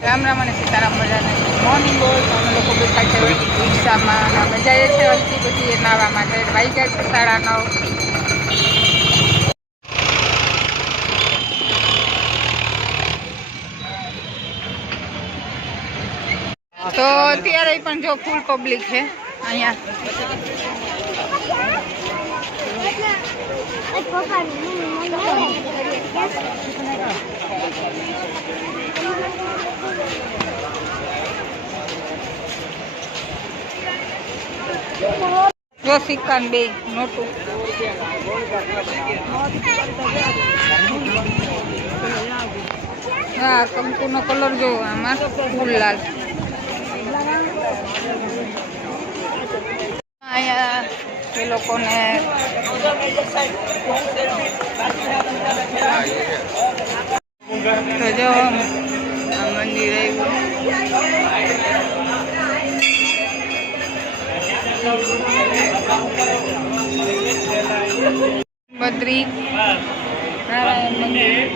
રામ રામ અને સીતારામ બધાને મોર્નિંગ બોલ તો અમે લોકો બેઠા છે રિક્ષામાં અને અમે જઈએ છીએ હલકી બધી નાહવા માટે વાગ્યા છે 9:30 તો અત્યારે પણ જો ફૂલ પબ્લિક છે અહીંયા જો સિક્કા બે નોટું હા કંકુનો કલર જો આમાં ફૂલ લાલ અહીંયા એ લોકોને તો જો આ મંદિર બદ્રી નારાયણ મંદિર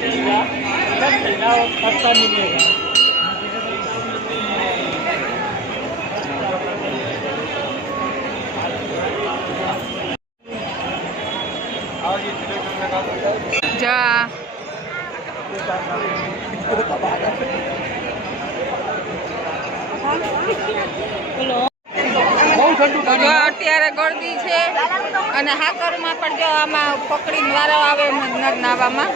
જા અત્યારે ગળદી છે અને હાકરમાં પણ જો આમાં પકડીને વારો આવે નાવામાં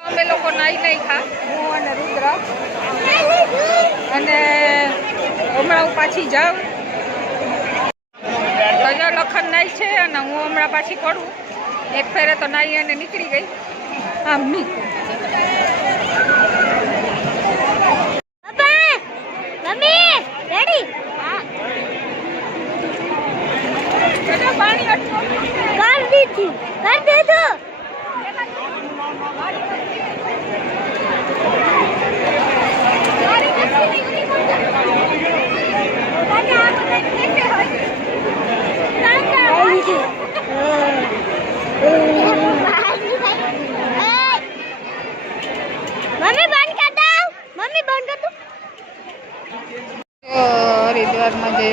અમે લોકો નાઈ નહીં ખા હું અને રુદ્ર અને હમણાં હું પાછી જાઉં તો લખન નાઈ છે અને હું હમણાં પાછી પડું એક ફેરે તો નાઈ અને નીકળી ગઈ આમ નહીં હરિદ્વારમાં જે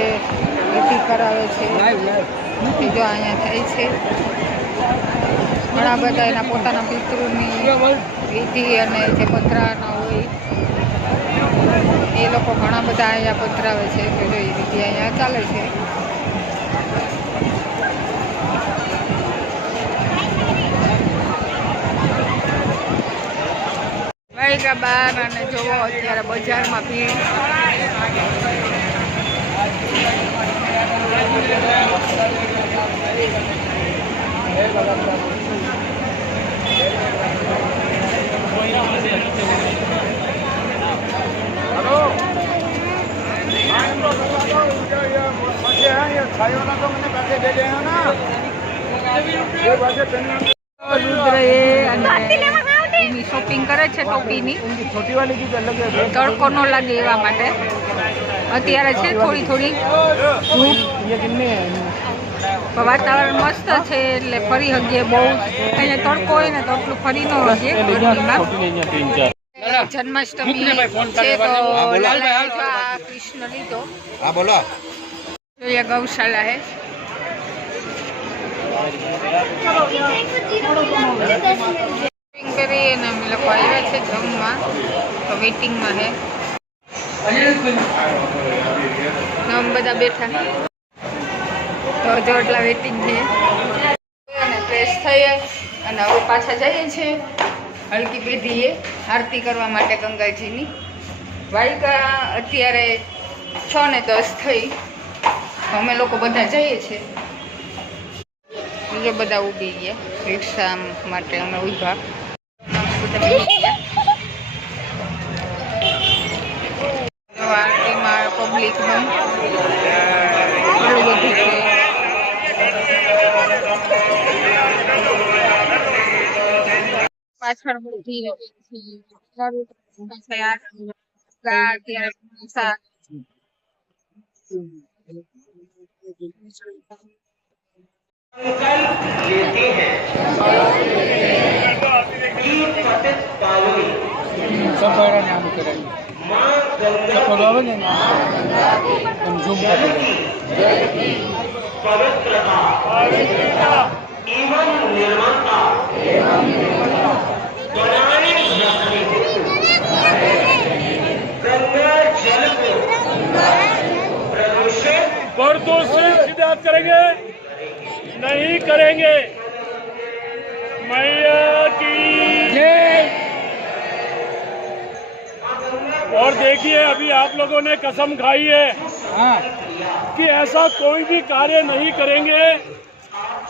વિધિ કરાવે છે એ જો અહીંયા થાય છે ઘણા બધા એના પોતાના પિતૃની વિધિ અને જે પધરાના હોય એ લોકો ઘણા બધા અહીંયા પધરાવે છે કે જો એ વિધિ અહીંયા ચાલે છે વાગ્યા 12 અને જોવો અત્યારે બજારમાં ભીડ શોપિંગ કરે છે ટોપીની તડકો ન લાગે એવા માટે અત્યારે છે થોડી વાતાવરણ મસ્ત છે એટલે ફરી હગીએ બહુ અહીંયા તડકો હોય ને તો એટલું ફરી ન હગીએ ગરમીમાં જન્માષ્ટમી છે તો કૃષ્ણ લીધો જોઈએ ગૌશાળા હે કરી અને અમે લોકો આવ્યા છે જમવા તો વેઇટિંગમાં હે અમે બધા બેઠા તો જો એટલા વેઇટિંગ છે અને ફ્રેશ થઈએ અને હવે પાછા જઈએ છીએ હલકી પેઢીએ આરતી કરવા માટે ગંગાજીની વાયકા અત્યારે 6:10 થઈ અમે લોકો બધા જઈએ છીએ બીજો બધા ઉડી ગયા રિક્ષા માટે અમે ઊભા આરતીમાં પબ્લિકનું ઘણું બધું છે પાછળ બધી સફારાને આમ કરાવી સફળ આવે ને એમ ઝૂમ કરી प्रदूषित शिकायत करेंगे नहीं करेंगे। मैया की જય। और देखिए अभी आप लोगों ने कसम खाई है हाँ कि ऐसा कोई भी कार्य नहीं करेंगे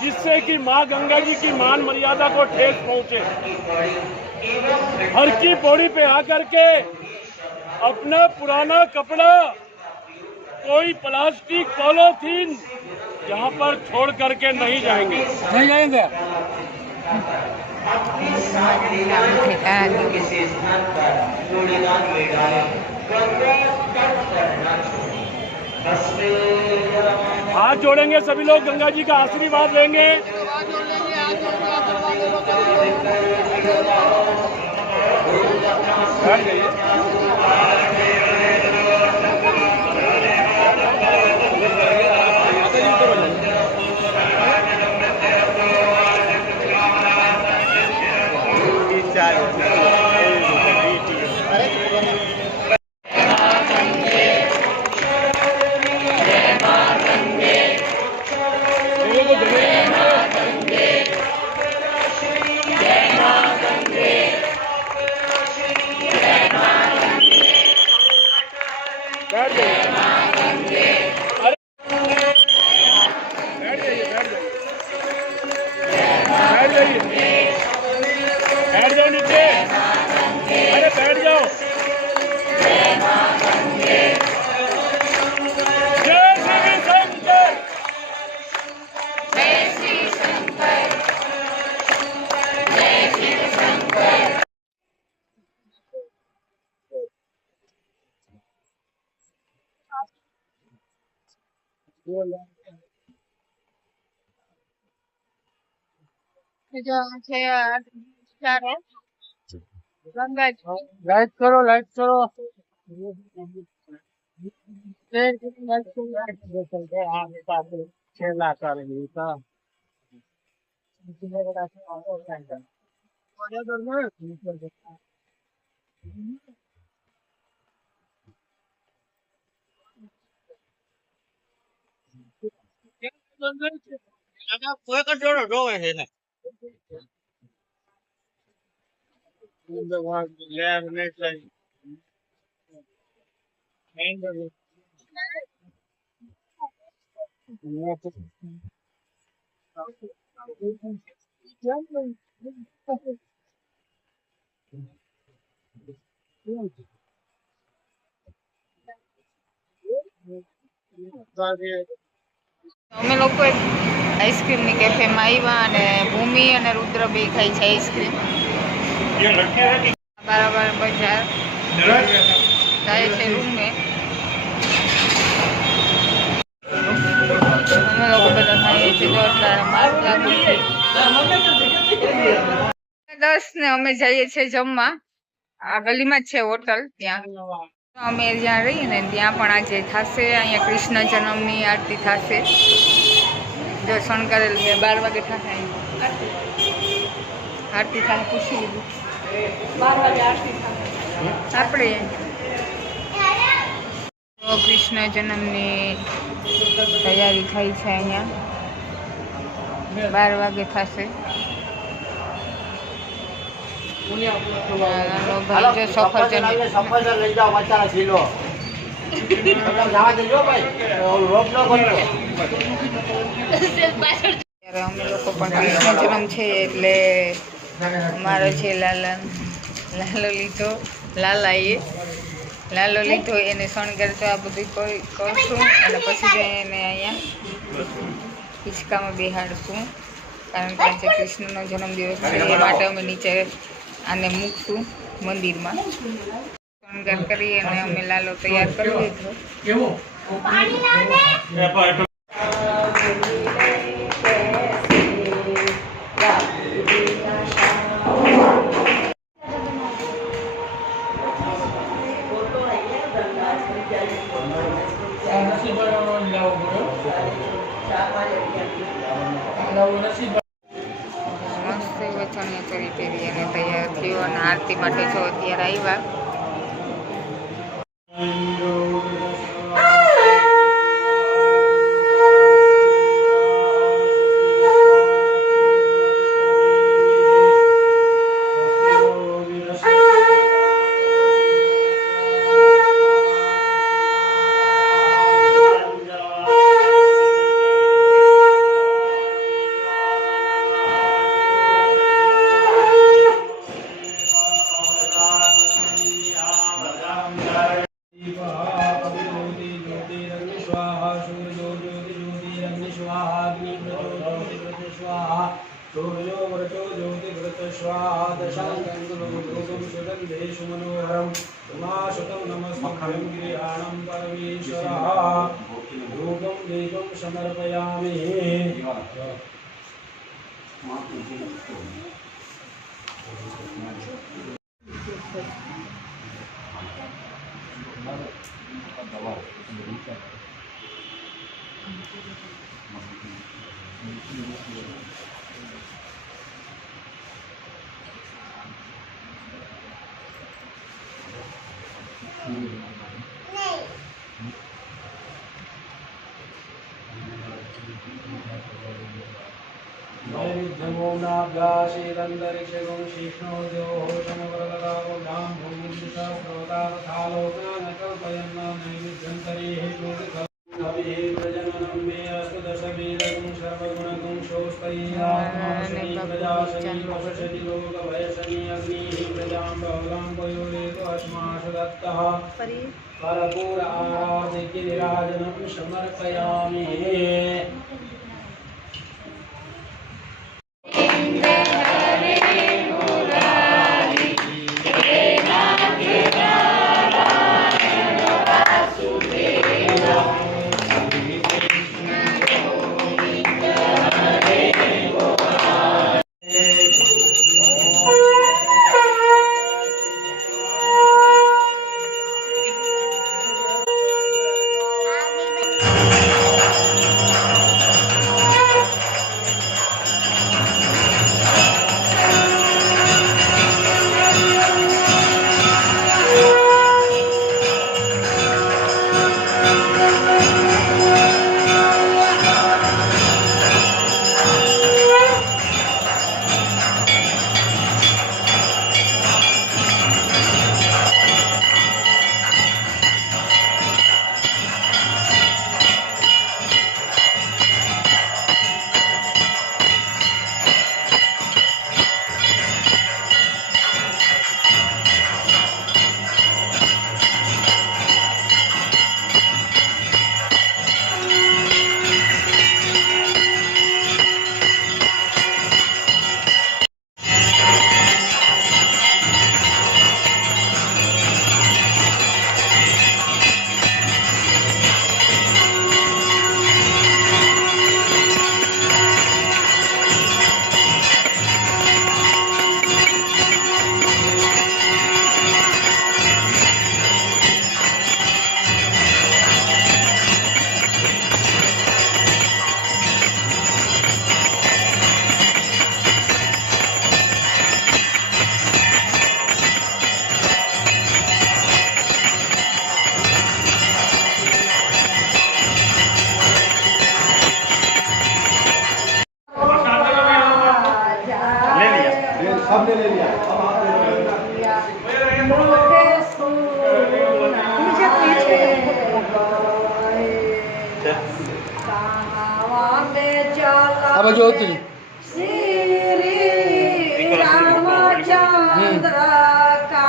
जिससे कि माँ गंगा जी की मान मर्यादा को ठेस पहुंचे। हर की पौड़ी पे आकर के अपना पुराना कपड़ा, कोई प्लास्टिक पॉलीथीन यहाँ पर छोड़ करके नहीं जाएंगे। नहीं जाएंगे। हाथ जोड़ेंगे सभी लोग, गंगा जी का आशीर्वाद लेंगे। बैठ जाइए, बैठ जाओ नीचे, अरे बैठ जाओ। जय श्री शंकर। લાઈટ કરો, લાઈટ કરો। છેલ્લા કરેલી તો કોઈ કટોરો જોવે છે ને અમે લોકો આઈસ્ક્રીમની કેફેમાં આવ્યા અને ભૂમિ અને રુદ્ર બે ખાઈ છે આઈસ્ક્રીમ। બરાબર બજાર જાય છે રૂમે। અમે લોકો બધા ખાઈએ છીએ। જો અત્યારે માર્ક લાગુ છે 10 ને અમે જઈએ છીએ જમવા। આ ગલીમાં જ છે હોટલ, ત્યાં અમે જ્યાં રહીએ ને ત્યાં પણ આજે થશે। અહીંયા કૃષ્ણ જન્મની આરતી થશે। જો શણગારેલ 12 વાગે થશે આરતી થાય। પૂછી લીધું 12 વાગે આરતી થાય આપણે। તો કૃષ્ણ જન્મની તૈયારી થઈ છે અહીંયા। 12 વાગે થશે। ભાઈ જો સફરજન લઈ જાઓ, મસાલા છીલો જવા દેજો ભાઈ, રોક ન કરજો। ત્યારે અમે લોકો પણ કૃષ્ણ જન્મ છે એટલે અમારો છે લાલો લીધો, લાલો લીધો એને શણગાર તો આ બધું કરશું અને પછી જઈને એને અહીંયા હિંચકામાં બેહાડશું, કારણ કે આજે કૃષ્ણનો જન્મદિવસ છે એ માટે અમે નીચે આને મૂકશું મંદિરમાં। શણગાર કરી અને અમે લાલો તૈયાર કરી લીધો। મસ્ત એવો ચણિયા ચોળી પહેરી અને તૈયાર થયો અને આરતી માટે જો અત્યારે આવ્યા. समर्पयामि. नैवेद्यमोनाभ्यासेदन्तरिक्षगुं शिष्णोद्योः समवरदगावोगां भूमिर्दिशास्त्रोतावथालोकानकल्पयन् नैवेद्यं तर्हि प्रोदितभिः प्रजननं मे अस्तु दशवीरगुं सर्वगुणगुं शोस्तय्यात्माशनी प्रजाशनी वशशनी लोकभयशनी अग्निः प्रजां बहुलां पयोरेतु अस्मासु दत्तः कर्पूर आराधिकी निराजनं समर्पयामि. सबने ले लिया. अब जो होती रामचंद्र का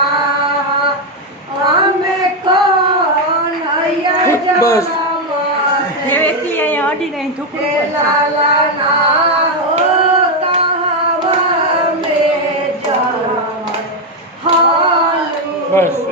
हमें कौन बस लाला ना हो कहावा में जान हालू बस